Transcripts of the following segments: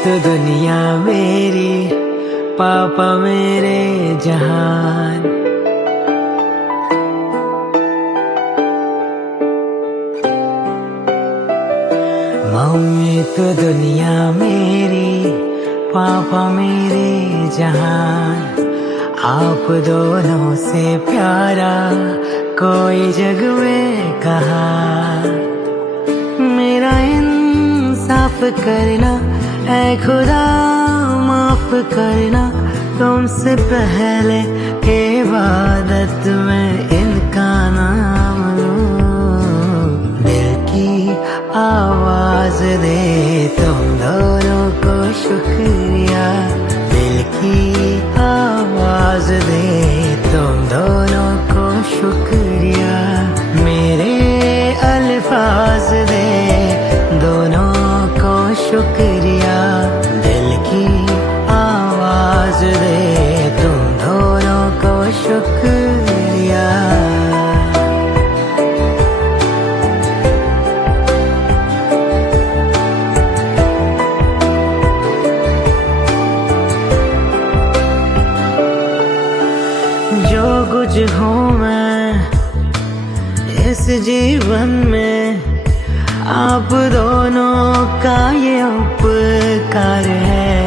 तो दुनिया मेरी, पापा मेरे जहान। मम्मी तो दुनिया मेरी, पापा मेरे जहान। आप दोनों से प्यारा कोई जग में कहा। मेरा इंसाफ करना ऐ खुदा, माफ करना तुमसे पहले इबादत में इनका नाम लूं। दिल की आवाज दे तुम दोनों को शुक्रिया। दिल की आवाज दे तुम दोनों को शुक्रिया। मेरे अल्फाज दे दोनों को शुक्रिया। दिल की आवाज दे तुम दोनों को शुक्रिया। जो कुछ हूँ मैं इस जीवन में, आप दोनों का ये उपकार है।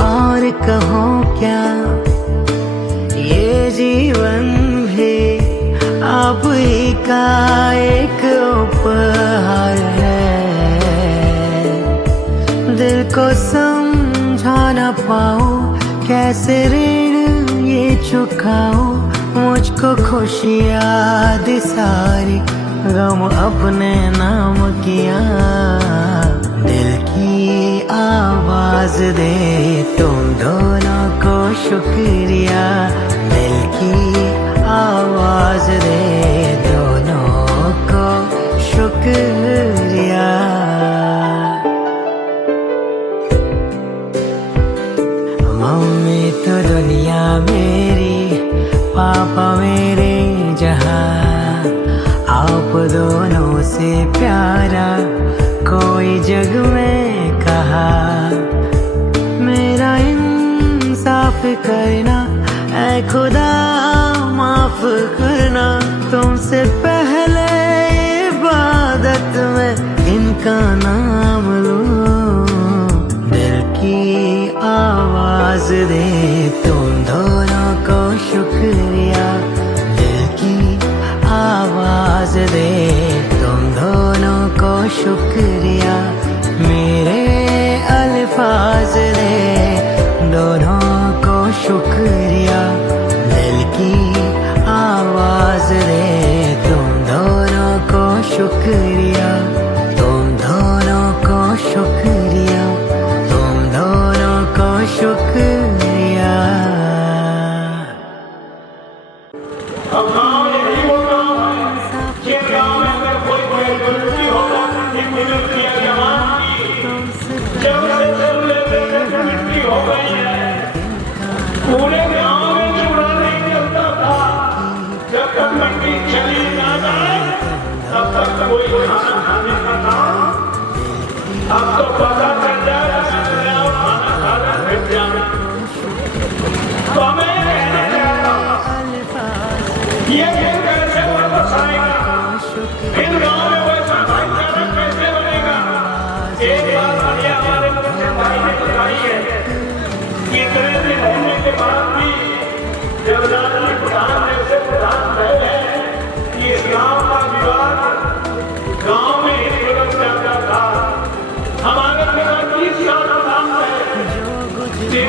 और कहो क्या, ये जीवन भी आप ही का एक उपहार है। दिल को समझा ना पाओ कैसे ऋण ये चुकाओ। मुझको खुशियाँ दी सारी, गम अपने नाम किया। दिल की आवाज दे तुम दोनों को शुक्रिया। दिल की आवाज दे दोनों को शुक्रिया। मम्मी तो दुनिया मेरी, पापा मेरे जहां। आप दोनों से प्यारा कोई जग में कहा। मेरा इंसाफ करना ऐ खुदा, माफ करना तुमसे पहले इबादत में इनका नाम लूं। दिल की आवाज दे तुम दोनों को शुक्रिया। दिल की आवाज दे तुम दोनों को शुक्रिया। मेरे अल्फाज दे दोनों को शुक्रिया। दिल की आवाज दे तुम दोनों को शुक्रिया। तुम दोनों को शुक्रिया। तुम दोनों को शुक्रिया। पूरे गांव में चूड़ा नहीं चलता था। जब तक मंडी चली ना जाए तब तक कोई खाना खाने का था। अब तो पता चल जाए खाना खाना फिर जाना। तो मैं कहना चाहता हूँ ये कैसे वापस आएगा, फिर गांव में वैसा भाईचारा कैसे बनेगा। एक बात बढ़िया हमारे बच्चे भाई ने बताई है। इतने दिन होने के बाद भी देवदास जी प्रधान जैसे प्रधान रहे हैं कि इस गांव का विवाद गांव में ही निकल जाता था। हमारे पिता 30 साल प्रधान रहे। 3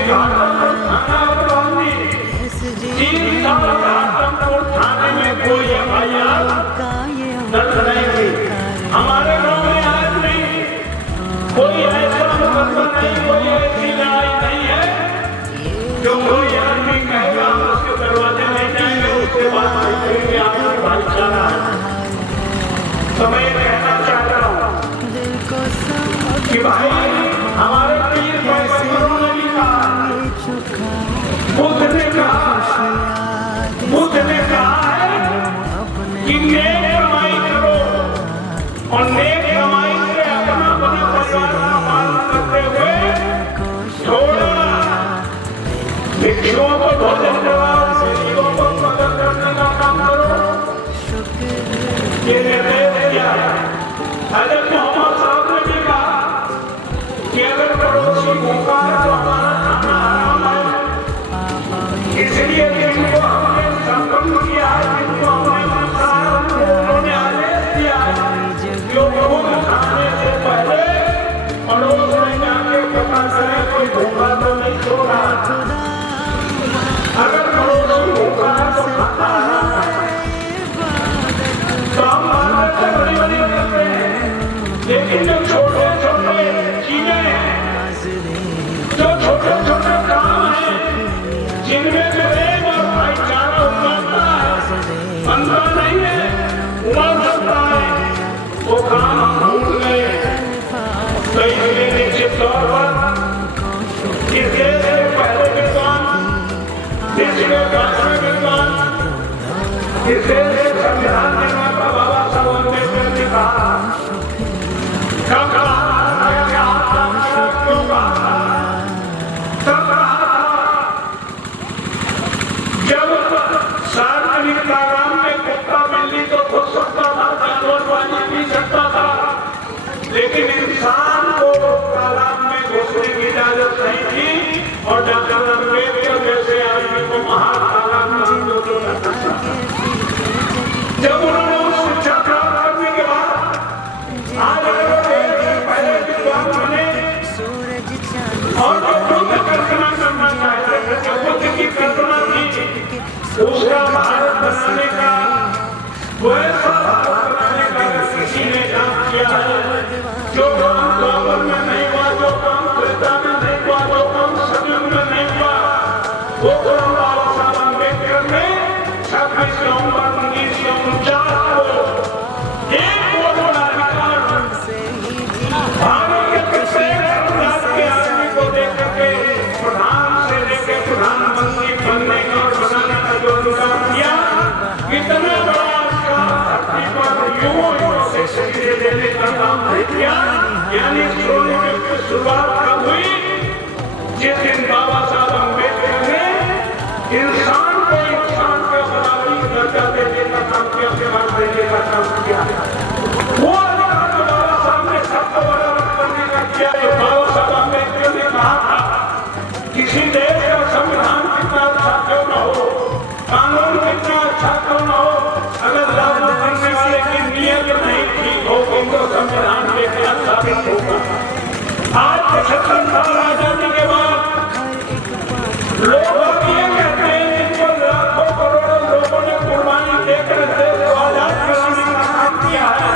साल घाटमपुर थाने में कोई एफआईआर दर्ज नहीं हुई। हमारे गांव में आज नहीं कोई ऐसा मुकदमा नहीं, कोई ऐसी लड़ाई नहीं है जो कोई आदमी कहेगा हम उसके दरवाजे नहीं जाएंगे, उसके बाद कहेंगे आपका भाईचारा है। तो मैं ये कहना चाहता हूँ कि भाई हमारे पीर पैगंबरों ने लिखा, बुद्ध ने कहा है कि नेक कमाई करो और नेक कमाई से अपना बना जीवों को भोजन कराओ, जीवों को मदद करने का काम करो, ये निर्देश दिया है। हज़रत मोहम्मद साहब ने भी कहा कि अगर पड़ोसी भूखा है तो हमारा खाना हराम है, इसलिए जिनको हमने संपन्न किया है, जिनको हमने उन्होंने आदेश दिया है कि वो खुद खाने से पहले पड़ोस में जाके पता करें कोई भूखा तो नहीं सो रहा। अगर पड़ोसी भूखा है तो खाना हराम है। तो हम भारत से बड़ी बड़ी करते हैं, लेकिन जो छोटे छोटे चीजें हैं, जो छोटे छोटे काम हैं, जिनमें प्रेम और भाईचारा उमड़ता है, बनता नहीं है, उमड़ सकता है, वो काम हम भूल गए। तो इसलिए निश्चित तौर पर इस देश के पहले विद्वान, देश के दूसरे विद्वान, इस देश के संविधान निर्माता बाबा साहब अम्बेडकर ने कहा, कब कहा क्या क्यों कहा, तब कहा जब सार्वजनिक तालाब में कुत्ता बिल्ली तो घुस सकता था, जानवर पानी पी सकता था, लेकिन इंसान को तालाब में घुसने की इजाजत नहीं थी। और डॉक्टर अम्बेडकर जैसे आदमी को महातालाब में जब उन्होंने उस शिक्षा प्राप्त करने के बाद आज पहले विद्वान बने और जो बुद्ध कल्पना करना चाहते थे, जो बुद्ध की कल्पना थी उसका भारत बनाने का, वैसा भारत बनाने का किसी ने काम किया है। जो काम द्वापर में नहीं हुआ, जो काम त्रेता में नहीं हुआ, जो काम सतयुग में नहीं हुआ, वो काम बाबा साहब अम्बेडकर ने 26 नवंबर 1949 को एक बहुत बड़ा अधिकार भारत के प्रत्येक समुदाय के आदमी को देकर के प्रधान से लेकर प्रधानमंत्री बनने का और बनाने का जो अधिकार दिया, कितना बड़ा इसका धरती पर युवाओं से शरीर देने का काम किया। यानी सोने की शुरुआत कब हुई? जिस दिन बाबा साहब अम्बेडकर ने इंसान को इंसान के बराबरी दर्जा देने का काम किया, अधिकार देने का काम किया। वो अधिकार जो बाबा साहब ने सबको बराबर करने का किया, जो बाबा साहब अम्बेडकर ने कहा था, किसी देश का संविधान कितना अच्छा क्यों न हो, कानून कितना अच्छा क्यों न हो, अगर लागू करने वाले की नीयत नहीं ठीक होगी तो संविधान बेकार साबित होगा। आज 75 साल आजादी के बाद लोग ये कहते हैं जिनको लाखों करोड़ों लोगों ने कुर्बानी देकर देश को आजाद कराने का काम किया है,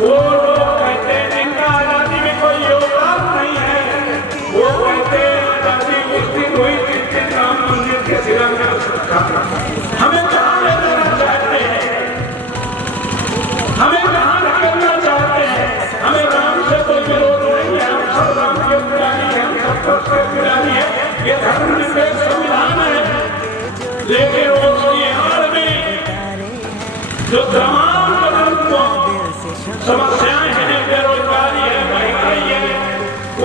वो लोग कहते हैं जिनका आजादी में कोई योगदान नहीं है, वो कहते हैं आजादी उस दिन हुई जिस दिन राम मंदिर के शिलान्यास का। हमें कहाँ ले जाना चाहते हैं, हमें कहाँ करना चाहते हैं? हमें राम से कोई विरोध नहीं है, हम सब राम के पुरानी है, हम सब के पुरानी है, ये धर्मनिरपेक्ष संविधान है। लेकिन उसकी आड़ में जो तमाम समस्याएं हैं, बेरोजगारी है, महंगाई है,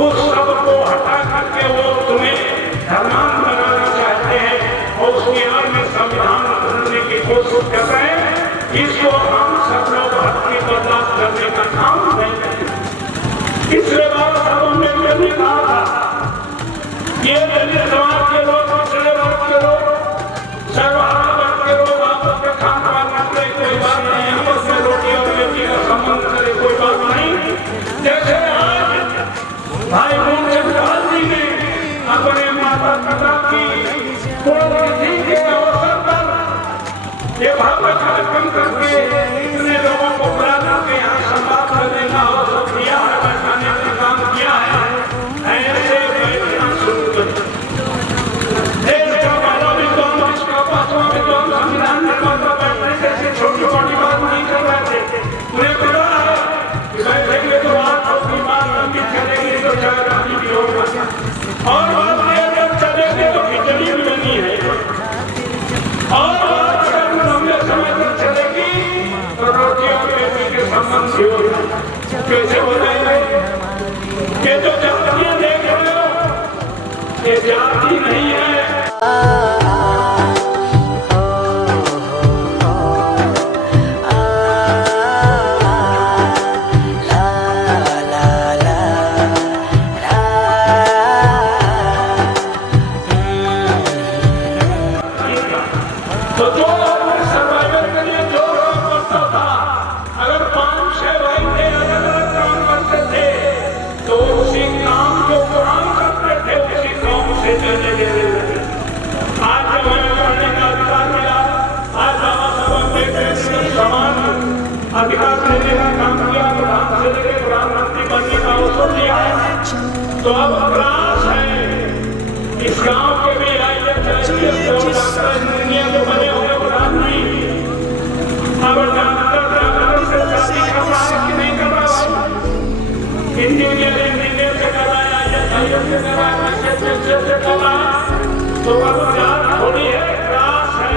उस सब को हटा करके वो तुम्हें धर्मांध बनाना चाहते हैं और उसकी आड़ में संविधान बनाने की कोशिश कर रहे हैं। इसको हम सब लोग हल्की बर्दाश्त करने का काम नहीं करते। इसलिए बाबा साहब अम्बेडकर ने कहा था, ये दलित समाज के लोग, पिछड़े वर्ग के लोग, सर्वहारा वर्ग के लोग आपस में खान पान करे कोई बात नहीं, आपस में रोटी और बेटी का संबंध करे कोई बात नहीं। जैसे आज भाई मोहनलाल जी ने अपने माता पिता की पुण्यतिथि के अवसर पर ये भागवत कार्यक्रम करके इतने लोगों को बुला करके यहाँ संवाद करने का अवसर दिया है, बैठाने का काम किया है। ऐसे बैठना शुरू करें। देश का पहला विद्वान, इसका 5वां विद्वान संविधान निर्माता बैठने जैसे छोटी छोटी बात नहीं कर रहे थे। उन्हें पता है कि बैठेंगे तो बात होगी, बात लंबी चलेगी तो जगह भी होगा, और बात देर चलेगी तो खिचड़ी मिलनी है, और लंबे समय तक चलेगी तो रोटियों के संबंध से तो अब प्रयास है इस गांव के भी दुनिया के बने हुए प्रधान नहीं। अब डॉक्टर से शादी करवा कि नहीं करवा, इंजीनियर से करवाया या साइंस से करवाया से करवाया, तो अब जात थोड़ी है, प्रयास है।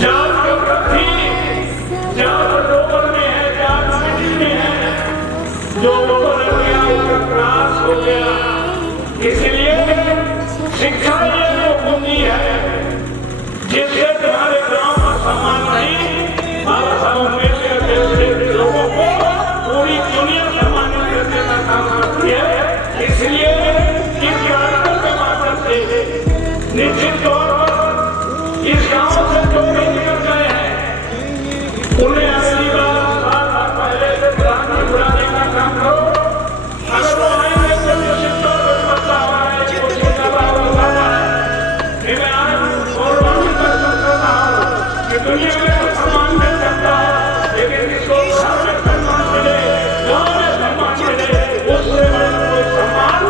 जात के प्रति जात लोगों में है, जात मिट्टी में है, जो लोगों ने किया उनका प्रयास हो गया। इसलिए शिक्षा ये जो पूंजी है जिससे तुम्हारे गांव का सम्मान नहीं, लोगों को पूरी दुनिया सम्मानित करने का काम करती है। इसलिए इस कार्यक्रम के माध्यम से निश्चित तौर पर इस गांव से जो भी निकल गए हैं उन्हें अगली बार 7 साल पहले से पुरानी बुलाने का काम करो। अगर वो आएंगे तो निश्चित तौर पर बदला हुआ है, कुछ बदलाव हुआ है। मैं आज और बात कर सकता हूँ कि दुनिया में तो सम्मान मिल सकता है, लेकिन इसको घर में सम्मान मिले, गाँव में सम्मान मिले, उससे बड़ा कोई सम्मान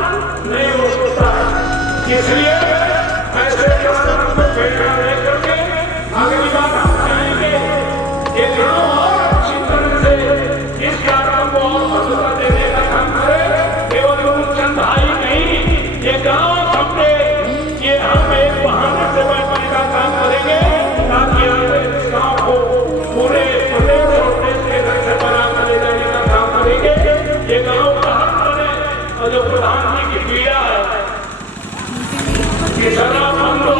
नहीं हो सकता है। इसलिए ऐसे कार्यक्रम को प्रेरणा लेकर के अगली बार हम चाहेंगे कि गाँव और अच्छी तरह से इस कार्यक्रम को और सफलता देने का काम करे। केवल चंद भाई नहीं, ये गाँव सबने ये हम एक बहाने से बैठने का काम करेंगे ताकि इस गाँव को पूरे प्रदेश और देश के घर से बना कर ले जाने का काम करेंगे। ये गाँव का हक बने। और जो प्रधान जी की पीड़ा है कि शराब बंद हो,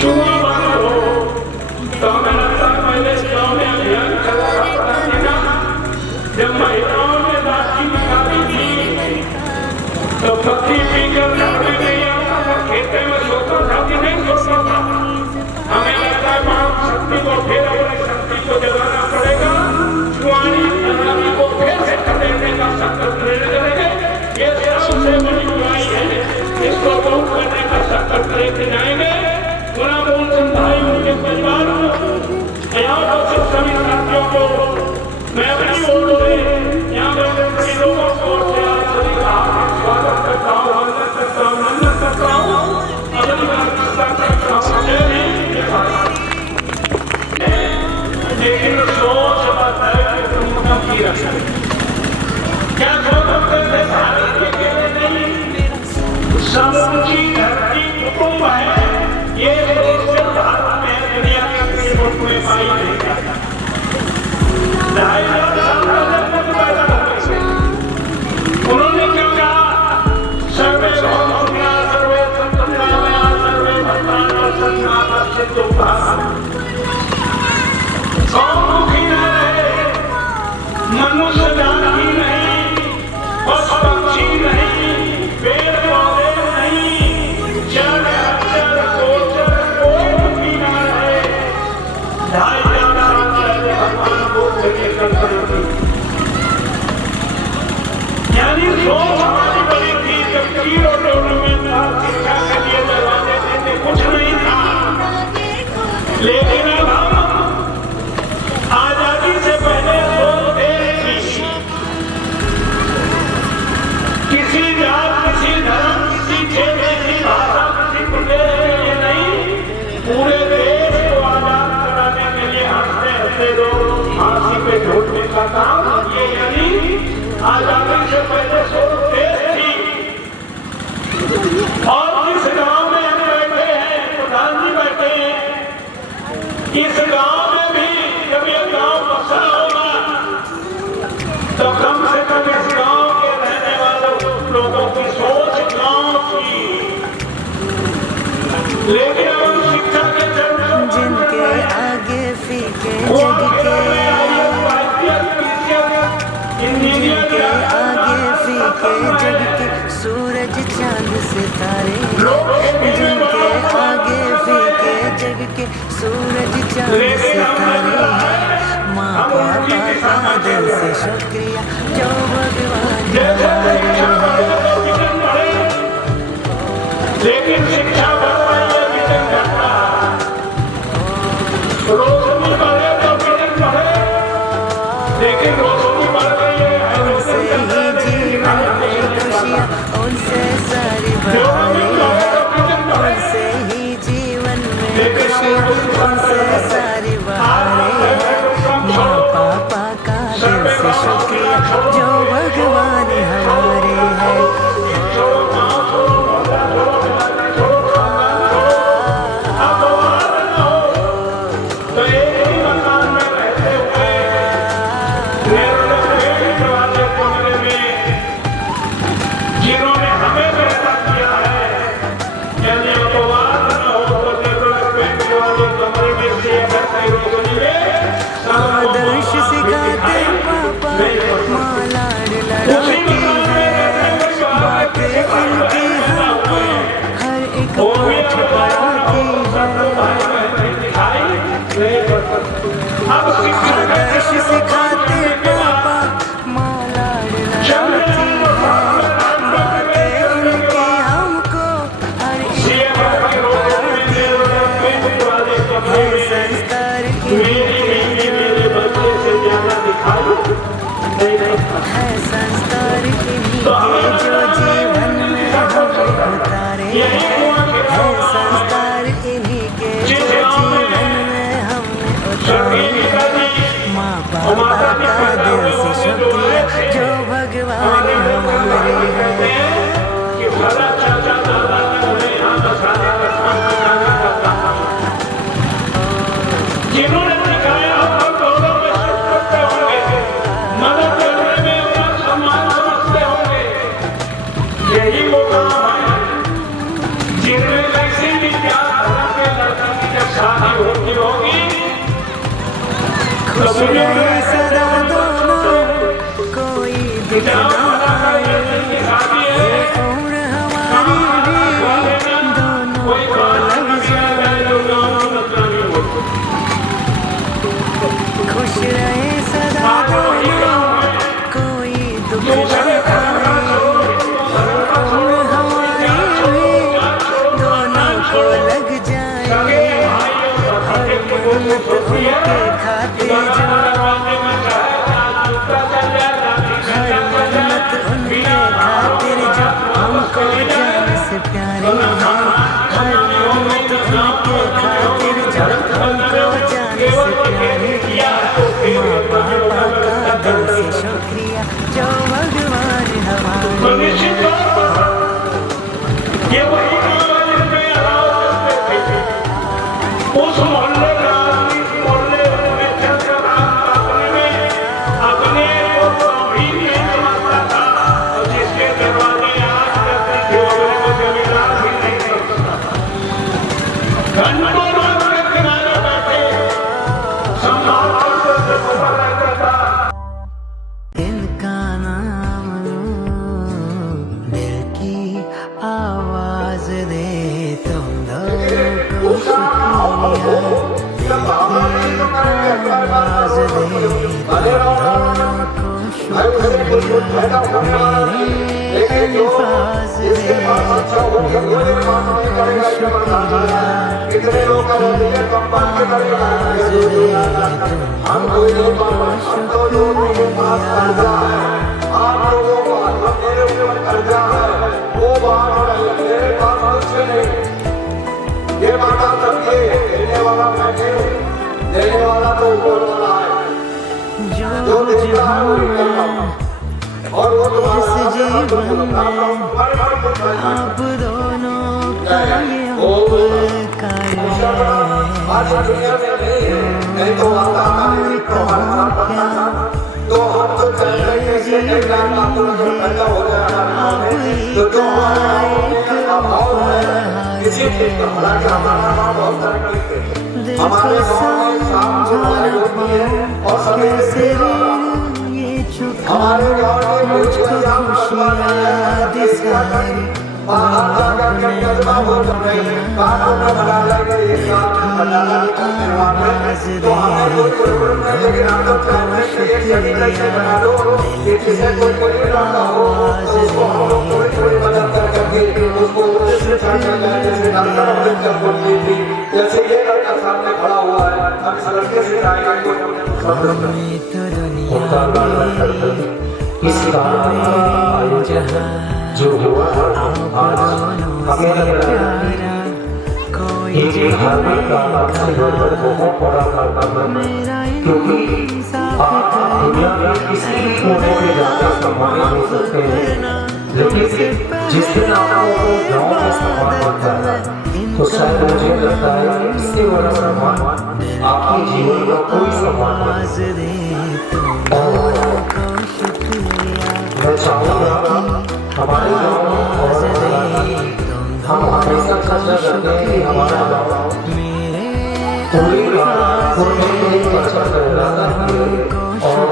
जुआ बंद हो, तो हमें लगता है पहले इस गाँव में अभियान चला था प्रधान जी का, जब महिलाओं ने राखी निकाली थी तो पत्ती पीकर घर में नहीं आता था, खेते में सोता था कि नहीं सोता था। हमें लगता है मानव शक्ति को फिर अपनी शक्ति को जगाना पड़ेगा, जुआनी शराबी को फिर से खदेड़ने का संकल्प लेने करेंगे। ये सबसे बड़ी बुराई है, इसको दूर करने का संकल्प लेके जाएंगे। गुना बोल भाई उनके परिवार को, यहाँ पर सभी साथियों को मैं अपनी ओर से यहाँ पर सभी लोगों को स्वागत करता हूँ, वंदन करता हूँ, नंदन करता हूँ, अगली बार करता हूँ। लेकिन सोच मत है कि तुम की रक्षा क्या सोचते थे? भारत के केवल नहीं, समूची धरती कुटुंब है। ये सोच भारत में दुनिया के किसी मुल्क में पाई नहीं जाता। 2.5 लाख साल पहले पैदा हुए, उन्होंने क्या कहा? सर्वे भौमया सर्वे संतम्या सर्वे भद्राणि सन्नाथस्य कौन दुखी न रहे, मनुष्य जाति नहीं, पशु पक्षी नहीं, पेड़ पौधे नहीं, जल अक्षर गोचर कोई दुखी न रहे। 2.5 लाख साल पहले भगवान बुद्ध ने कल्पना की। यानी सोच हमारी बड़ी थी, जब कीड़ो टोलों में था, शिक्षा के लिए दरवाजे देते कुछ नहीं था। लेकिन अब हम आजादी से पहले सोचते थी किसी जात, किसी धर्म, किसी खेल, किसी भाषा, किसी प्रदेश के लिए नहीं, पूरे देश को आजाद कराने के लिए हंसते हंसते लोग फांसी पे झूठने का काम, ये यानी आजादी से पहले सोचते थी। और जिस गांव में हम बैठे हैं, प्रधान जी बैठे हैं, इस गांव में भी जब ये गांव बसा होगा तो कम से कम इस गांव के रहने वालों लोगों की सोच गांव की। लेकिन हम शिक्षा के जिनके आगे फीके जग के, जिनके आगे फीके जग के सूरज चांद सितारे, जिनके आगे फीके जग के सूरज चांद सितारे। माँ पापा का दिल से शुक्रिया जो भगवान हमारे हैं। लेकिन शिक्षा बढ़ रही है, विजन घट रहा है। रोशनी बढ़े तो विजन बढ़े, लेकिन रोशनी बढ़ रही है। शुक्रिया जो भगवान हमारे हैं। जिन्होंने हमें पैदा किया है, यदि अपवाद न हो तो डेवलपमेंट वाले कमरे में से अगर कई रोशनी में आदर्श सिखाते पापा माँ लाड लड़ाती है, बातें इनकी हमको हर एक पाठ पढ़ाती है। आदर्श सिखाते पापा माँ लाड लड़ाती है, बातें इनकी हमको हर एक पाठ पढ़ाती है। संस्कार की है संस्कार इन्हीं के जो जीवन में हमें उतारे हैं, है संस्कार इन्हीं के जो जीवन में हमें उतारे हैं। माँ बाबा का दिल से शुक्रिया जो भगवान हमारे हैं। जिन्होंने सिखाया हम दोनों में सुख करते होंगे, मदद करने में अपना सम्मान समझते होंगे, यही वो काम है जिनमें किसी भी प्यार के लड़का की जब शादी होगी खुश रहे सदा दोनों कोई दुख ना आए, ये उम्र हमारी भी दोनों को लग जाए। खुश रहे सदा दोनों कोई दुख ना आए, ये उम्र हमारी भी दोनों को लग जाए। हर मन्नत उनके खातिर जो, हर मन्नत उनके खातिर जो हमको जान से प्यारे हैं, हर मन्नत उनके खातिर जो हमको जान से प्यारे हैं। माँ बाबा का दिल से शुक्रिया जो भगवान हमारे हैं। ये वही काम है जिसमें अलाव करते थे। उस मोहल्ले का आदमी मोहल्ले में चलकर अपने को ही नहीं समझता था, और जिसके दरवाजे आज तक थे अपने को जमींदार भी नहीं समझता था। घंटों रात के किनारे बैठे संभाल करते खबर रहता था। इनका नाम लो, दिल की आवाज दे तुम दोनों को शुक्रिया, आवाज दे तुम दोनों को शुक्रिया, मेरे अल्फाज दे दोनों को शुक्रिया, आवाज दे तुम दोनों को शुक्रिया। आप लोगों को मेरे ऊपर कर्जा है, वो बात मेरे पास कुछ नहीं। ये माता सबके देने वाला मैं नहीं, देने वाला तो ऊपर वाला है, जो देता है वो निकलता है। और वो इस जीवन में आप दोनों का ये उपकार है, आज दुनिया में नहीं तो आता क्या तो हम तो चलते कैसे नहीं जानता तो पैदा हो जाएगा तो किसी चीज का भला क्या हमारा बहुत तरक्की है। हमारे गाँव में शाम को लड़ाई होती है और सवेरे हमारे गाँव में मुझको खुशियाँ दिखाई, बाहर जाकर के कदमा हो रही कानों में बना लगे ये काम बनाना निर्माण में तो हमें कोई प्रॉब्लम नहीं, लेकिन हम लोग चाहते हैं कि ये सभी कैसे बना लो कि किसी कोई रखा हो तो उसको हम लोग थोड़ी थोड़ी मदद करके उसको जैसे जैसे डॉक्टर अम्बेडकर बोलती थी, जैसे ये लड़का सामने खड़ा हुआ है, हम इस लड़के से आएगा इस कारण जो हुआ हमें लग रहा है ये धार्मिक का बहुत बड़ा क्योंकि दुनिया के किसी भी कोने में जाकर सम्मानित हो सकते हैं, लेकिन जिस दिन आपको गाँव में सम्मान मिलता है तो शायद मुझे लगता है कि इससे बड़ा सम्मान आपके जीवन का कोई सम्मान नहीं। मैं चाहूँगा हमारे गाँव और हम हमेशा चर्चा करते हैं कि हमारा गाँव पूरी चर्चा कर रहा है और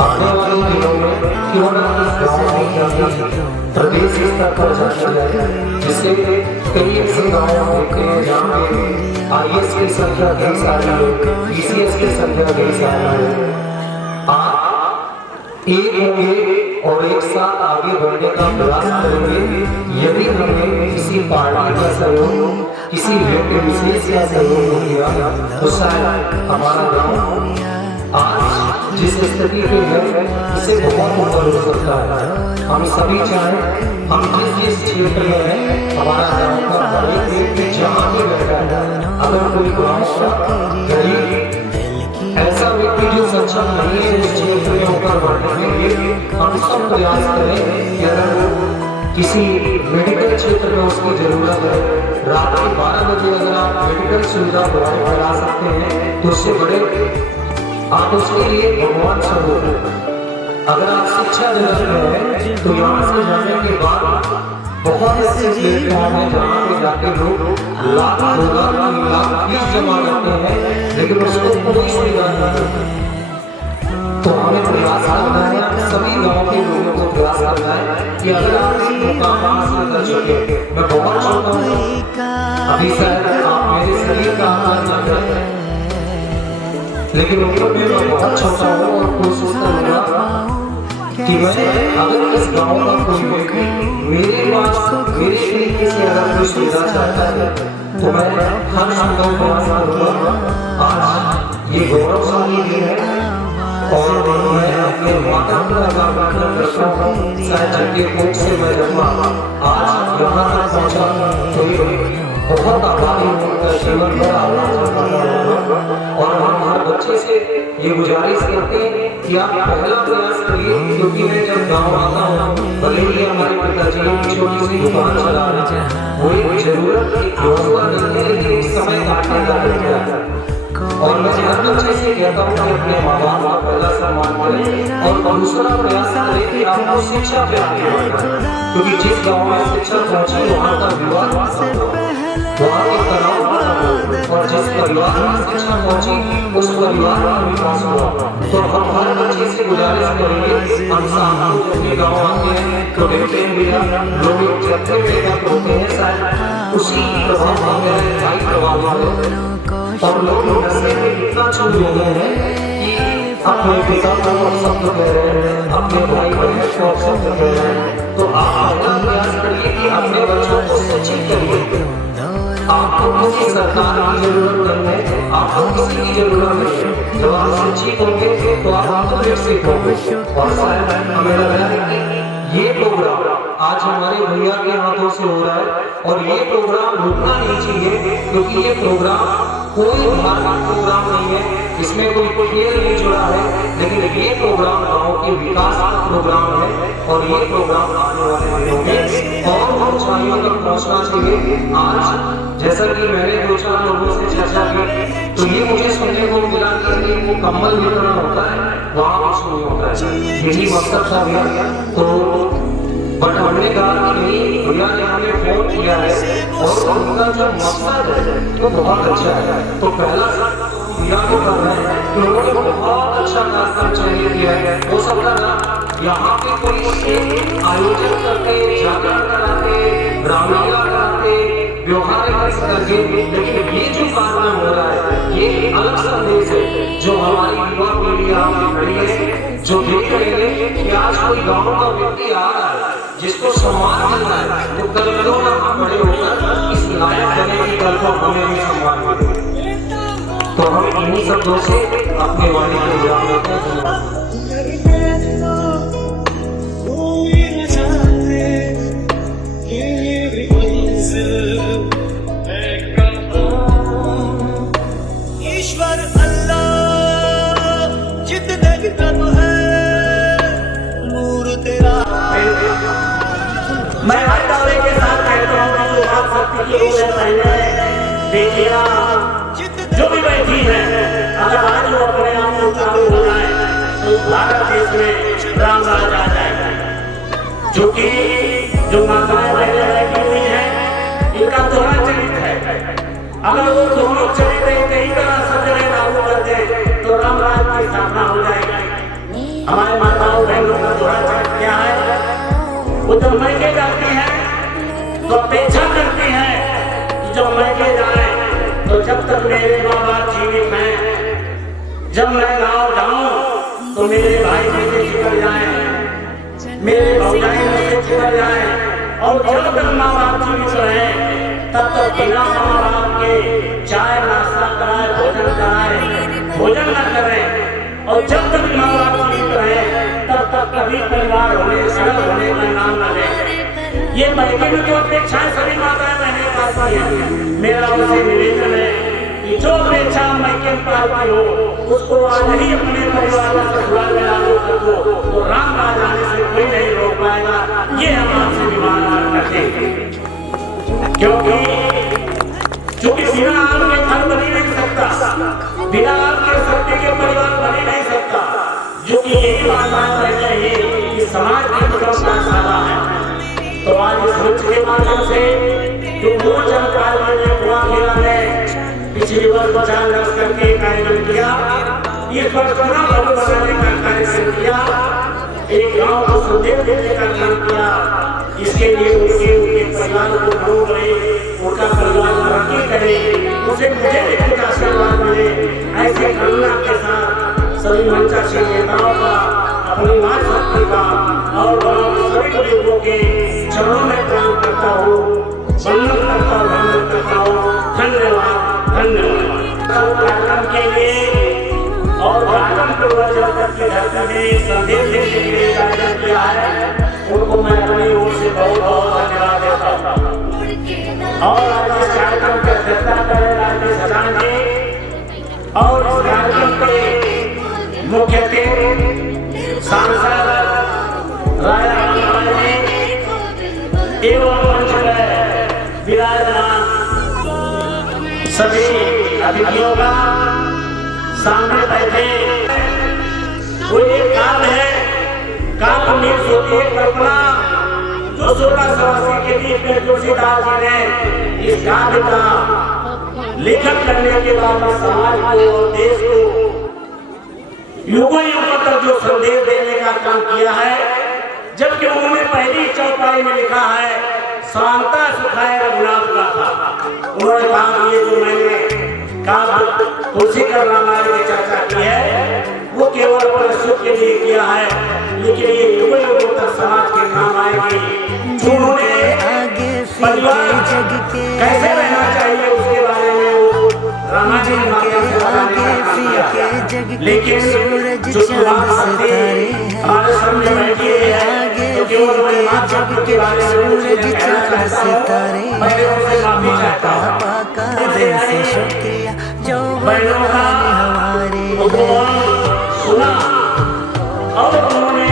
आने वाले दिनों में क्यों न इस गाँव में प्रदेश स्तर पर चर्चा जाए, जिससे कई ऐसे गाँव होते हैं जहाँ पे IAS की संख्या कई सारी है, PCS की संख्या कई सारी है। आप एक होंगे और एक साथ आगे बढ़ने का प्रयास करेंगे। यदि हमने किसी पार्टी का सहयोग, किसी व्यक्ति विशेष का सहयोग किया तो शायद हमारा गाँव आज जिस स्थिति पे है इससे बहुत ऊपर हो सकता है। हम सभी चाहें हम जिस क्षेत्र में हैं हमारा गाँव का हर एक व्यक्ति जहाँ भी बैठा है, अगर कोई गाँव का गरीब ऐसा व्यक्ति जो सक्षम नहीं है उस क्षेत्र में ऊपर बढ़ने के लिए हम सब प्रयास करें कि अगर किसी मेडिकल क्षेत्र में उसकी जरूरत है, रात के 12 बजे अगर आप मेडिकल सुविधा प्रोवाइड करा सकते हैं तो उससे बड़े आप उसके लिए भगवान स्वरूप हैं। अगर आप शिक्षा जगत में हैं तो यहाँ से जाने के बाद बहुत ऐसे प्लेटफॉर्म है जहाँ पे जाके लोग लाख फीस जमा करते हैं लेकिन उसको कोई सुविधा नहीं है। तो हमें प्रयास करना है, सभी गाँव के लोगों को प्रयास करना है कि अगर आप इस मुकाम हासिल कर चुके, मैं बहुत छोटा हूँ, अभी शायद आप मेरे शरीर का आकार न करें, लेकिन ऊपर में मैं बहुत छोटा हूँ और कोशिश करूँगा कि मैं अगर इस गाँव का कोई व्यक्ति मेरे पास मेरे तरीके से अगर कोई सुविधा चाहता है तो मैं हर संभव प्रयास करूँगा। आज ये गौरवशाली दिन है और मैं अपने माता पिता का आभार करता हूँ, शायद जिनके कोख से मैं जन्मा आज यहाँ तक पहुँचा तो ये बहुत आभारी हूँ, उनका जीवन भर आभार और हम हर बच्चे से ये गुजारिश करते हैं कि आप पहला प्रयास करिए, क्योंकि मैं जब गाँव आता हूँ भले ही हमारे पिताजी छोटी सी दुकान चला रहे हैं, वो एक जरूरत की व्यवस्था करते हैं कि इस समय काटने का तरीका है। और मैं हर बच्चे से कहता हूँ कि अपने माँ बाप का पहला सम्मान करें और दूसरा प्रयास करें कि आपको शिक्षा प्राप्त हो, क्योंकि जिस गाँव में शिक्षा पहुँची वहाँ का विवाद वहाँ के तनाव और जिस परिवार में शिक्षा पहुँची उस परिवार का विकास हुआ। तो हम हर बच्चे से गुजारिश करेंगे, हम सामने अपने गाँव आते हैं तो देखते हैं लोग जब तक होते हैं शायद उसी प्रभाव और लोग नशे में इतना छूट गए हैं कि अपने पिता को शब्द कह रहे हैं, अपने भाई बहन को शब्द कह रहे हैं। तो आप पहला प्रयास करिए कि अपने बच्चों को शिक्षित करिए। आपको किसी सरकार की जरूरत नहीं है, आपको किसी की जरूरत नहीं है। जब आप शिक्षित होंगे तो आप आत्मविकसित होंगे। और शायद हमें लग रहा है कि ये प्रोग्राम आज हमारे भैया के हाथों से हो रहा है और ये प्रोग्राम रुकना नहीं चाहिए, क्योंकि ये प्रोग्राम कोई धार्मिक प्रोग्राम नहीं है, इसमें कोई खेल नहीं जुड़ा है, लेकिन ये प्रोग्राम गाँव के विकास का प्रोग्राम है और ये प्रोग्राम आने वाले दिनों में और ऊंचाइयों तक पहुँचना चाहिए। आज जैसा कि मैंने 2-4 लोगों से चर्चा की तो ये मुझे सुनने को मिला कि मुकम्मल वितरण होता है, वहाँ कुछ नहीं होता है। यही मकसद था भैया, तो बट हमने कहा कि नहीं, भैया ने हमें फोन किया है और उनका जो मकसद है वो बहुत अच्छा है। तो पहला भैया को करना है कि उन्होंने बहुत अच्छा कार्यक्रम चाहिए किया है। हो सकता है यहाँ पे कोई आयोजन करते, जागरण कराते, रामलीला कराते, व्यवहार करके, लेकिन ये जो कार्यक्रम हो रहा है ये अलग संदेश है जो हमारी युवा पीढ़ी आपकी खड़ी है, जो देख रहे हैं कि आज कोई गाँव का व्यक्ति आ रहा है जिसको सम्मान मिल रहा है, तो कल क्यों ना हम बड़े होकर इस लायक बने कि कल को हमें भी सम्मान मिले। तो हम इन्हीं शब्दों से अपने वाणी को विराम देते हैं। ईश्वर अल्लाह जितने कुछ रोज़े पहले बेटियां जो भी बैठी हैं, अगर आज वो अपने आप को काबू हो जाए तो भारत देश में राम राज आ जाएगा। जो कि जो माताएं बहनें बैठी हुई हैं, इनका दोहरा चरित्र है। अगर वो दोनों चरित्र कई तरह सब जगह लागू कर दे तो राम राज की स्थापना हो जाएगी। हमारे माताओं बहनों का दोहरा चरित्र क्या है? वो जब मैके जाती हैं तो अपेक्षा करती हैं कि जब मैके जाए तो जब तक मेरे माँ बाप जीवित हैं, जब मैं गाँव जाऊँ तो मेरे भाई मुझसे चिपक जाए, मेरे भौजाई मुझसे चिपक जाए, और जब तक माँ बाप जीवित रहे तब तक बिना माँ बाप के चाय नाश्ता कराए, भोजन न करें, और जब तक माँ बाप जीवित रहे तब तक कभी परिवार होने अलग होने का नाम न ले। ये मैके में जो अपेक्षाएं सभी माताएं बहनें पाती हैं, मेरा उनसे निवेदन है कि जो अपेक्षा मैके में पाती हो उसको आज ही अपने परिवार में ससुराल में लागू कर दो तो राम राज आने से कोई नहीं रोक पाएगा। ये हम आपसे निवेदन करते हैं, क्योंकि बिना आम के घर बनी नहीं सकता, बिना आम के सत्य के परिवार बनी नहीं सकता। जो कि यही बात रह जाए कि समाज की का साधा है। तो आज इस मंच के माध्यम से जो मूल जनपाल ने कुआ खेला ने पिछली वर्ष 50 वर्ष करके कार्यक्रम किया, इस वर्ष पूरा भवन बनाने का कार्यक्रम किया, एक गांव को संदेश देने का काम किया। इसके लिए उनके परिवार को ग्रो करे, उनका परिवार तरक्की करे, उसे मुझे भी कुछ आशीर्वाद मिले। ऐसे कामना के साथ सभी मंचासीन नेताओं का, अपनी माँ शक्ति का और सभी बुजुर्गों के चरणों में प्रणाम करता हूँ, वंदन करता हूँ, वंदन करता हूँ। धन्यवाद, धन्यवाद। कार्यक्रम के लिए और कार्यक्रम पूर्वज की धरती में संदेश देने के लिए कार्यक्रम किया है, उनको मैं अपनी ओर से बहुत बहुत धन्यवाद देता हूँ। और आज इस कार्यक्रम की अध्यक्षता कर रहे राजेश हजान जी, और इस कार्यक्रम के मुख्य अतिथि सांसद राजा एवं मंच पर विराजमान सभी अतिथियों का सामने बैठे। वो एक काल है, काल्पनिक होती है कल्पना, जो 1680 के बीच में तुलसीदास जी ने इस काव्य का लेखन करने के बाद समाज को और देश को युगों युगों तक जो संदेश देने का काम किया है। जबकि उन्होंने पहली चौपाई में लिखा है शांता सुखाए रघुनाथ का था। उन्होंने कहा ये जो मैंने काव्य तुलसीकर रामायण की चर्चा की है वो केवल अपने सुख के लिए किया है, लेकिन ये युगों युगों तक समाज के काम आएगी। जो उन्होंने परिवार कैसे रहना चाहिए उसके बारे में रामायण के माध्यम से बताने का काम किया। लेकिन जो हमारे सामने बैठी है तो केवल मैं माँ शक्ति के बारे में उनसे कहना चाहता हूँ। मैंने उनसे माफी चाहता हूँ। बहनों का सुना और उन्होंने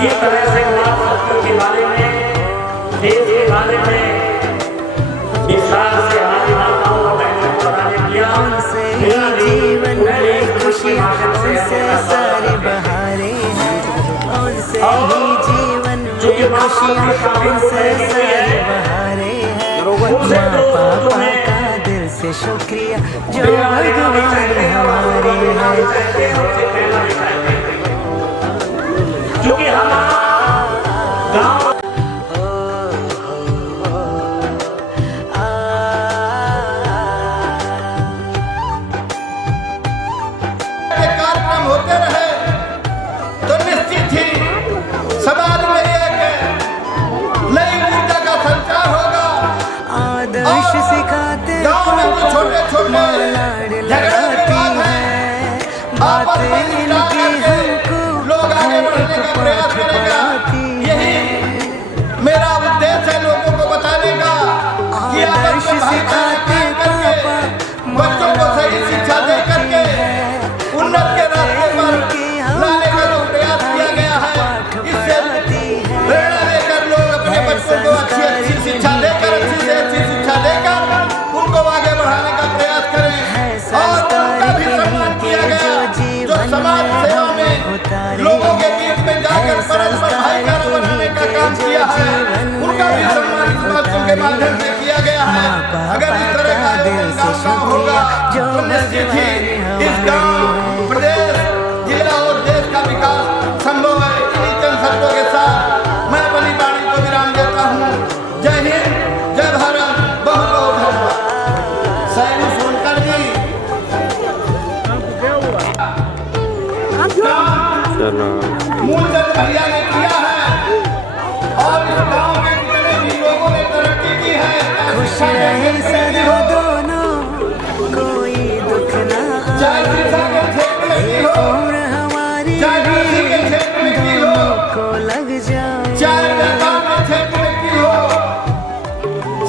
जिस तरह से माँ शक्ति के बारे में, देश के बारे में विस्तार से हमारी माताओं और बहनों को बताने किया। मेरा जीवन में खुशियाँ उनसे सारी बहारें हैं, उनसे ही जीवन में खुशियाँ उनसे सारी बहारें हैं। माँ पापा का दिल से शुक्रिया जो भगवान हमारे हैं। क्योंकि हम गाँव होते रहे तो निश्चित ही समाज में एक नई ऊर्जा का संचार होगा। आदर्श सिखाते गाँव में जो छोटे छोटे झगड़े विवाद हैं आपस में मिला करके लोग आगे बढ़ने का प्रयास करेगा। यही मेरा उद्देश्य है, लोगों को बताने का कि आपस में भाईचारा कायम करके बच्चों को सही शिक्षा दे करके उन्नत के रास्ते पर लाने का जो प्रयास किया गया है, इससे प्रेरणा लेकर लोग अपने बच्चों को अच्छी शिक्षा देकर अच्छी से अच्छी शिक्षा लोगों के बीच में जाकर परस्पर भाईचारा बनाने का काम किया है, उनका भी सम्मान इस बातों के माध्यम से किया गया है। अगर इस तरह का आयोजन गाँव होगा तो निश्चित ही इस गाँव, प्रदेश, जिला और देश का विकास संभव है। इन्हीं चंद शब्दों के साथ मैं अपनी वाणी को विराम देता हूँ। जय हिंद, जय भारत, बहुत बहुत धन्यवाद। सैनी सोनकर जी मूलचंद भैया ने किया है और इस गांव के जितने भी लोगों ने तरक्की की है, खुश रहे सदा दोनों, कोई दुख ना चाहे शिक्षा के क्षेत्र में की हो, उम्र हमारी चाहे कृषि के क्षेत्र में की हो, को लग जाए। चाहे व्यापार के क्षेत्र में की हो,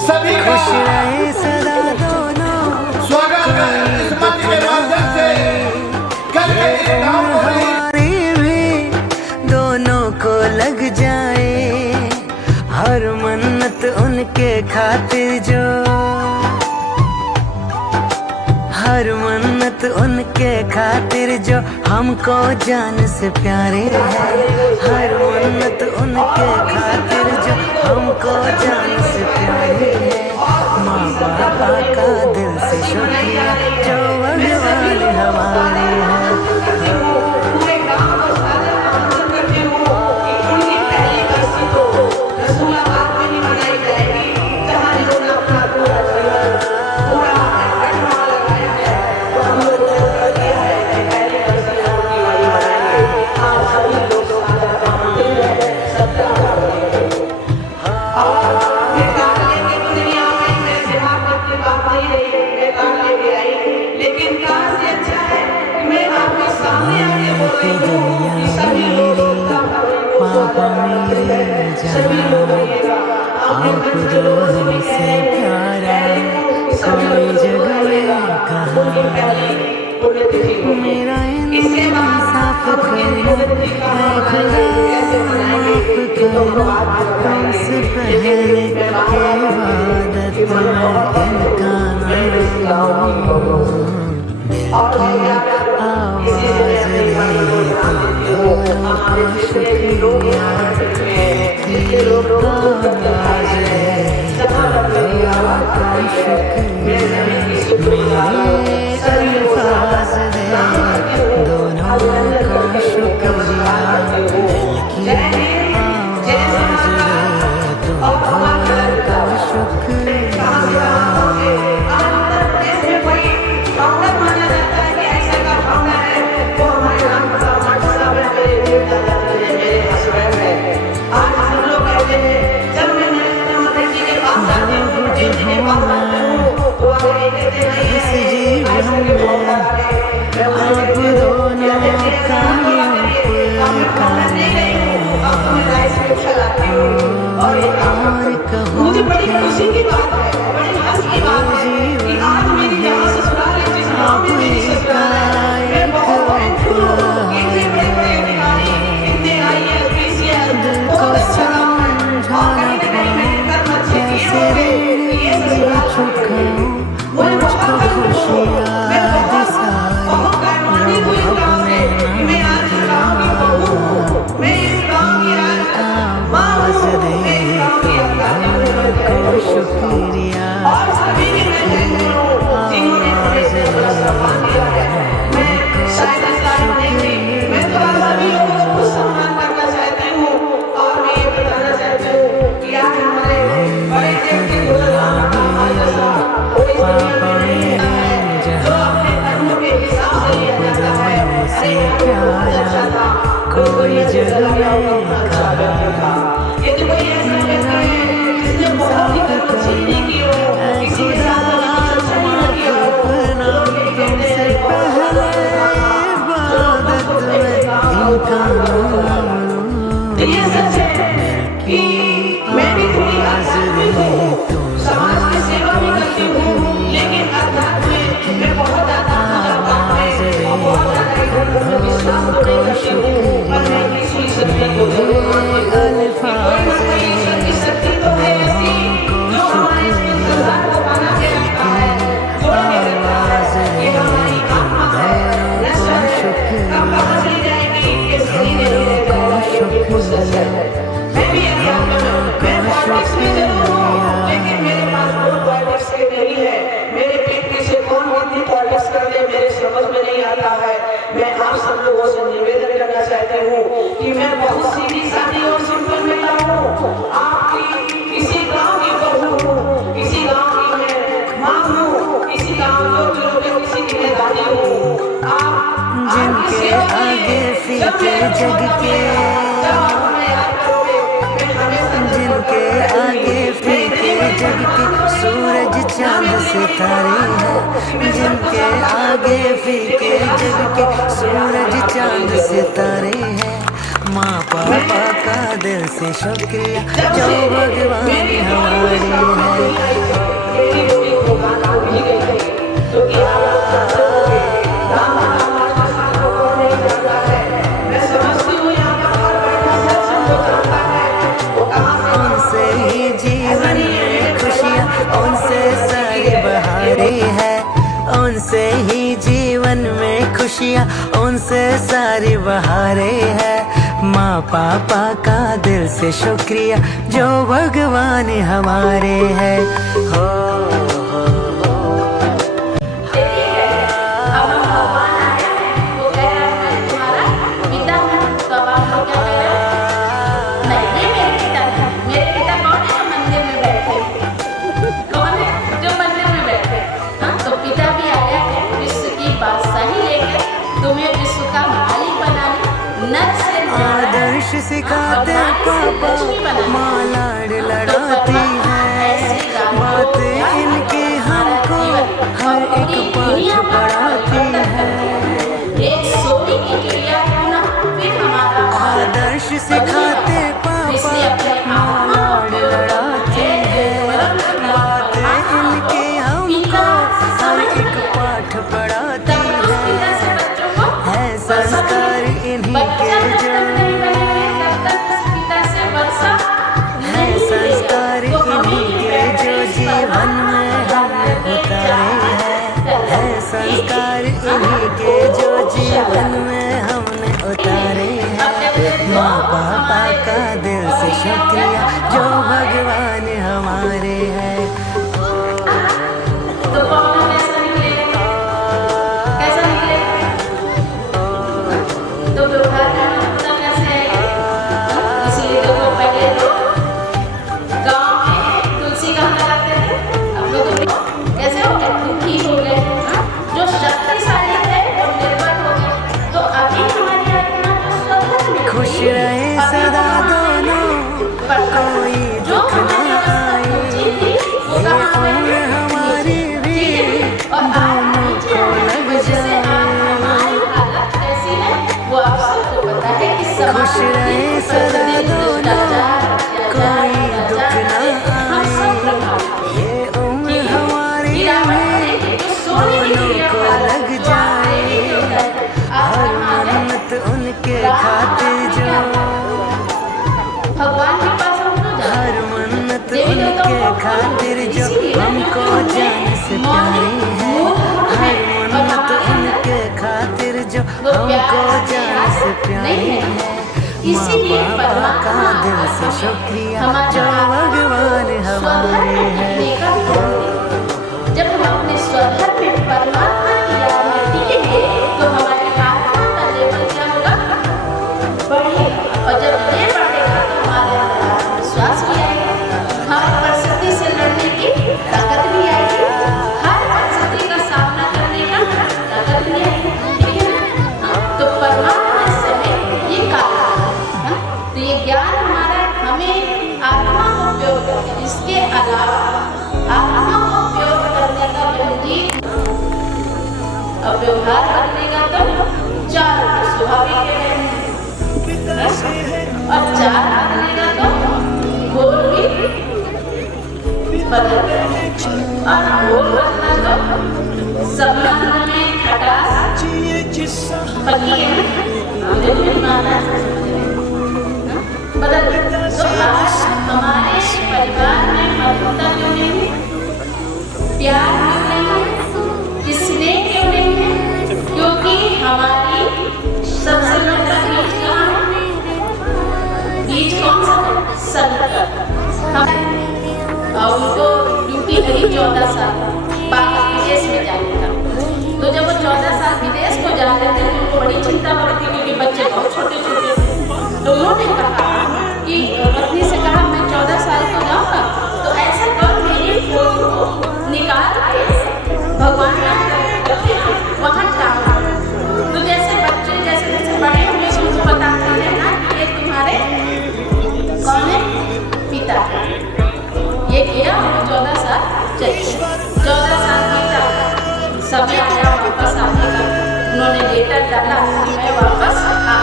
सभी का खुश रहे सदा दोनों, स्वागत है इस मंच के माध्यम से। कल के इस गांव को ही हमारी भी दोनों को लग जाए। हर मन्नत उनके खातिर जो, हर मन्नत उनके खातिर जो हमको जान से प्यारे हैं। हर मन्नत उनके खातिर जो हमको जान से प्यारे हैं। माँ बाबा का दिल से शुक्रिया जो भगवान हमारे हैं। पापा मेरे जहाँ आप दोनों से प्यारा कोई जगह कहाँ। मेरा इंसाफ करना है खुदा, माफ करना हमसे पहले इबादत में इनका नाम। मुझे बड़ी खुशी की बात है, बड़ी हंस की बात है कि आज मेरी यहाँ ससुराल है, जिस गाँव में मेरी ससुराल है, मैं बहुत बड़े खुश हूँ। इतने बड़े बड़े अधिकारी, इतने IAS, PCS, बहुत अच्छा काम है और कहीं न कहीं मैंने कर्म अच्छे किए होंगे। ये ससुराल मुझे बहुत खुश हूँ। मैं बहुत पैमानी हुई इस गाँव से कि मैं आज इस गाँव की बहू हूँ, मैं इस गाँव की आज माँ हूँ, मैं इस गाँव की शुक्रिया और सभी भी मैं जिन्होंने मुझे इतना सम्मान दिया है। मैं शायद ऐसा नहीं थी, मैं तो आप सभी लोगों को कुछ सम्मान करना चाहती हूँ और मैं ये बताना चाहती हूँ कि आज हमारे बड़े देव के गुणगान आज ऐसा कोई दुनिया में नहीं होता है जो अपने कर्मों के हिसाब से लिया जाता है। अरे बहुत अच्छा था, कोई जगह अच्छा था। ये तो कोई ऐसा व्यक्ति है जिसने बहुत ही अच्छी नहीं की हो, किसी के साथ अच्छा नहीं किया हो, लोग ये कहते हैं तो ये सच है कि मैं भी थोड़ी आध्यात्मिक हूँ, समाज की सेवा भी करती हूँ, लेकिन अध्यात्म में मैं बहुत ज्यादा बहुत ज्यादा विश्वास तो नहीं करती हूँ, पर मैं किसी शक्ति को शक्ति तो है ऐसी जो हमारे इस संसार को बना के रखता है, जोड़ने रखता है। ये हमारी आत्मा है, नश्वर है, कब पता चली जाएगी कि शरीर शुक्रिया, मैं भी अध्यापक हूँ, मैं पॉलिटिक्स में जरूर हूँ, लेकिन मेरे पास बहुत पॉलिटिक्स के नहीं है। मेरे पीठ से कौन कितनी पॉलिटिक्स कर ले मेरे समझ में नहीं आता है। मैं आप सब लोगों से निवेदन करना चाहती हूँ कि मैं बहुत सीधी सादी और सिंपल महिला हूँ। आपकी किसी गांव की बहू हूँ, किसी गांव की मैं माँ हूँ, किसी गांव जो किसी की मैं दादी हूँ। आप जिनके आगे फीके जग के, जिनके आगे फीके जग के सूरज चांद सितारे हैं, जिनके आगे फीके जग के सूरज चांद सितारे हैं। माँ पापा का दिल से शुक्रिया जो भगवान हमारे हैं। उनसे ही जीवन में खुशियाँ, उनसे सारी बहारें हैं, उनसे ही जीवन में खुशियाँ, उनसे सारी बहारें हैं। माँ पापा का दिल से शुक्रिया जो भगवान हमारे हैं। हो आदर्श सिखाते पापा, माँ लाड लड़ाती है, बातें इनकी हमको हर एक पाठ पढ़ाती है। आदर्श सिखाते पापा, माँ लाड लड़ाती है, बातें इनकी हमको हर एक पाठ पढ़ाती है संस्कार इन्हीं के जो संस्कार इन्हीं के जो जीवन में हमने उतारे हैं, संस्कार इन्हीं के जो जीवन में हमने उतारे हैं। माँ पापा का दिल से शुक्रिया जो भगवान हमारे हैं। खुश रहे सदा दोनों, कोई दुख न आए, ये उम्र हमारी भी दोनों को लग जाए। खुश रहे सदा दोनों, कोई दुख न आए, ये उम्र हमारी भी दोनों को लग जाए। हर मन्नत उनके खातिर जो, हर मन्नत उनके खातिर जो हमको जान से प्यारे हैं, हर मन्नत उनके खातिर जो हमको जान से प्यारे हैं। माँ बाबा का दिल से शुक्रिया जो भगवान हमारे हैं। जब हम अपने स्वधर में परमात्मा की याद में टिकेंगे तो हमारी आत्मा का लेवल क्या होगा, बढ़ेगा, और जब ये बढ़ेगा तो हमारे अंदर आत्मविश्वास भी आएगा, हर परिस्थिति से लड़ने की ताकत भी आएगी, हर परिस्थिति का सामना करने का ताकत भी आएगी, ठीक है ना। तो परमात्मा समय ये कारण, तो ये ज्ञान हमारा हमें आत्मा को उपयोग करके, इसके अलावा आत्मा को उपयोग करने का व्यवहार व्यवहार करने का तो चार स्वाभाविक है, और चार करने का तो बोल भी बदल, और बोल करना तो संबंध में खटास पकी है, मुझे भी माना बदल। तो आज हमारे परिवार में मधुरता क्यों नहीं है, प्यार क्यों नहीं है, स्नेह क्यों नहीं है, क्योंकि हमारी सबसे बड़ा चीज कहाँ है, संकर और उनको ड्यूटी लगी 14 साल बाहर विदेश में जाने का। तो जब वो 14 साल विदेश को जा रहे थे तो उनको बड़ी चिंता हो रही थी क्योंकि बच्चे बहुत छोटे छोटे थे। तो उन्होंने कहा कि पत्नी से कहा मैं 14 साल को जाऊँगा तो ऐसा करो मेरी फोटो निकाल के भगवान वहाँ टांग। तो जैसे बच्चे जैसे जैसे बड़े हुए उनको बताते रहना कि ये तुम्हारे कौन है पिता। ये किया 14 साल चले 14 साल बीता समय आया वापस आने का। उन्होंने लेटर डाला कि मैं वापस आ।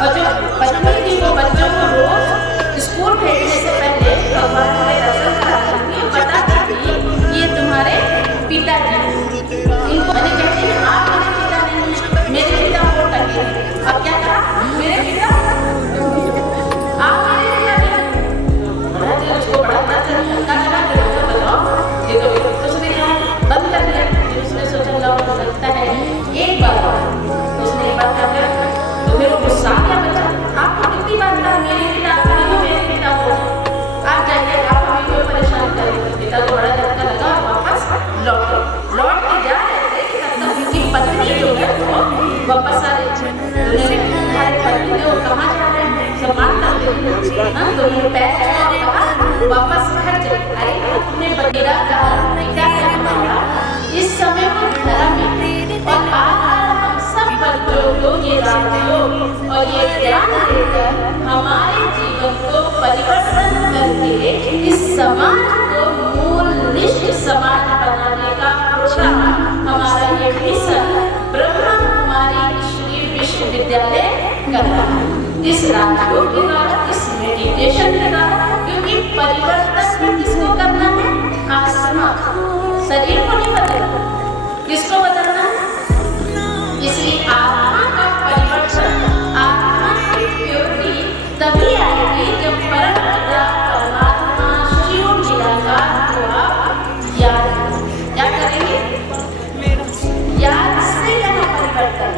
और जो पत्नी थी वो बच्चों को रोज स्कूल भेजने से पहले भगवान के दर्शन कराती थी, बताती थी ये तुम्हारे पिता जी। इनको मैंने कहती है आप मेरे पिता नहीं, मेरे पिता वो टके। अब क्या कहा मेरे पिता आप मेरे पिता नहीं। उसको बड़ा बताओ ये तो उसने कहा बंद कर दिया। उसने सोचा लो लगता है एक बार उसने बात कर दिया तो मेरे गुस्सा आ गया। बच्चा आपको कितनी बार कहा मेरे पिता मेरे पिता को आप जाइए आप हमें क्यों परेशान करेंगे। पिता को बड़ा झटका लगा और वापस लौट के जा रहे थे कि तब तक उनकी पत्नी जो है वो वापस आ रही थी। उन्होंने हमारे पत्नी ने वो कहाँ जा रहे हैं सम्मान करते थे तो उन्होंने पैर छुआ और कहा वापस घर चले। अरे अपने बगैरा का क्या करना इस समय वो धर्म है और आज हम सब बच्चों को ये राजयोग और ये ज्ञान देकर हमारे जीवन को परिवर्तन करके इस समाज को मूल निष्ठ समाज बनाने का प्रोग्राम हमारा ये मिशन ब्रह्मा कुमारी ईश्वरीय विश्वविद्यालय कर रहा है। इस राजयोग के द्वारा इस मेडिटेशन के द्वारा क्योंकि परिवर्तन किसको करना है आत्मा शरीर को नहीं बदलना। किसको बदलना है इसलिए आत्मा का परिवर्तन आत्मा की प्योरिटी तभी आएगी जब परम पिता परमात्मा शिव निराकार को आप याद क्या करेंगे याद से यहाँ परिवर्तन।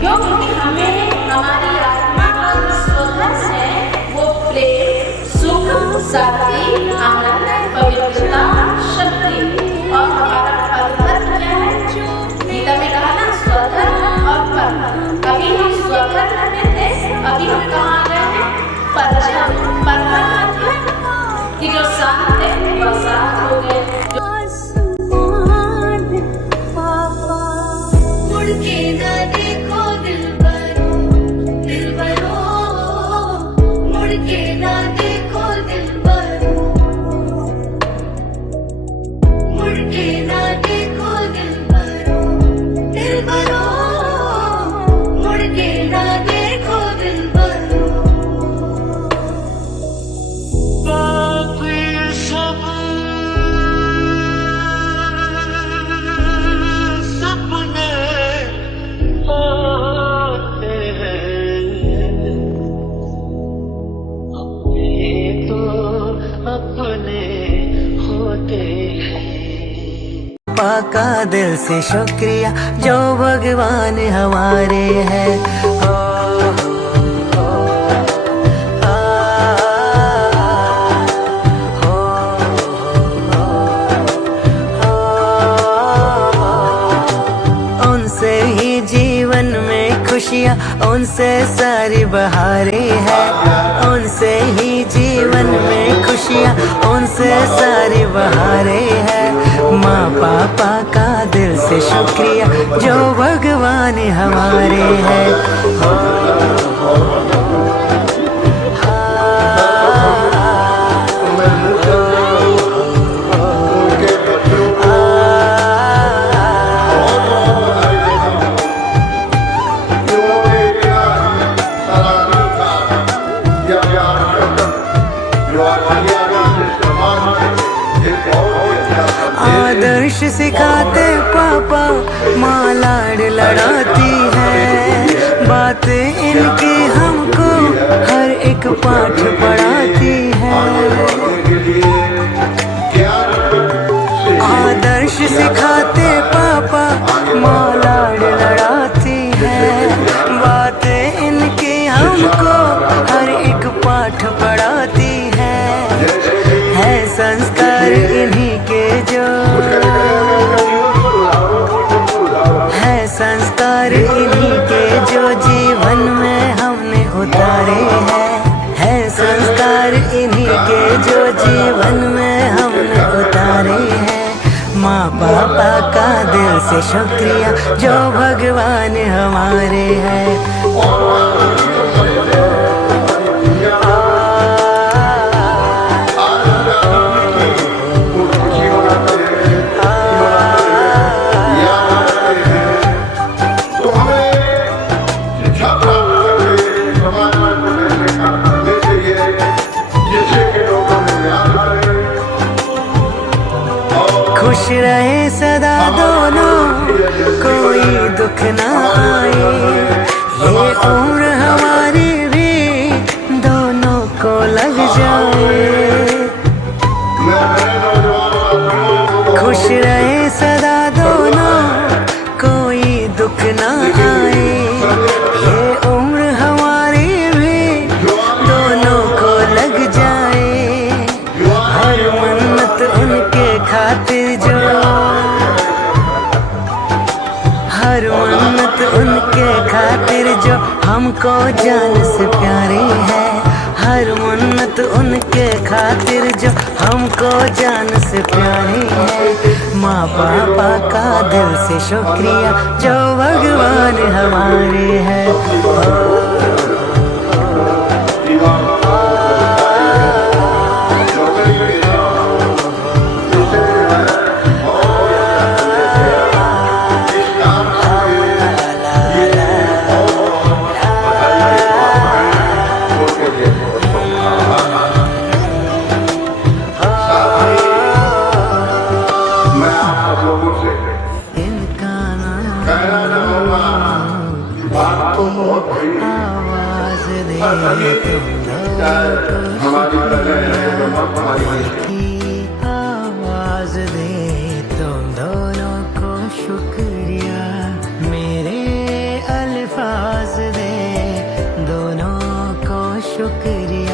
क्यों क्योंकि हमें हमारी आत्मा का जो स्वधर्म है वो प्रेम सुख शांति आनंद पवित्रता शक्ति और हमारा परधर्म क्या है गीता में कहा ना स्वधर्म और परधर्म। अभी हम स्वधर्म में थे अभी हम कहाँ आ गए हैं परधर्म। परधर्म मतलब कि जो शांत है वह शांत हो गए। मुड़ के ना देखो दिलबरो दिलबरो मुड़ के ना देखो दिलबरो मुड़ के ना देखो दिलबरो दिलबरो मुड़ के ना देखो दिलबरो। पाका दिल से शुक्रिया जो भगवान हमारे हैं। उनसे ही जीवन में खुशियाँ उनसे सारी बहारें हैं। उनसे ही जीवन में खुशियाँ उनसे सारी बहारें हैं। माँ पापा का दिल से शुक्रिया जो भगवान हमारे हैं। आदर्श सिखाते पापा माँ लाड लड़ाती है। बातें इनकी हमको हर एक पाठ पढ़ाती है। आदर्श सिखाते पापा माँ लाड लड़ाती है। बातें इनकी हमको हर एक पाठ पढ़ाती हमारे है संस्कार इन्हीं के जो जीवन में हमने उतारे हैं। माँ पापा का दिल से शुक्रिया जो भगवान हमारे हैं। खुश रहे सदा दोनों कोई दुख ना आए, ये उम्र हमारी भी दोनों को लग जाए। खुश रहे सदा दोनों कोई दुख ना आए, ये उम्र हमारी भी दोनों को लग जाए। हर मन्नत उनके खातिर हर मन्नत उनके खातिर जो हमको जान से प्यारे है। हर मन्नत उनके खातिर जो हमको जान से प्यारे है। माँ पापा का दिल से शुक्रिया जो भगवान हमारे हैं। आवाज दे तुम दोनों को शुक्रिया, मेरे अल्फाज दे दोनों को शुक्रिया।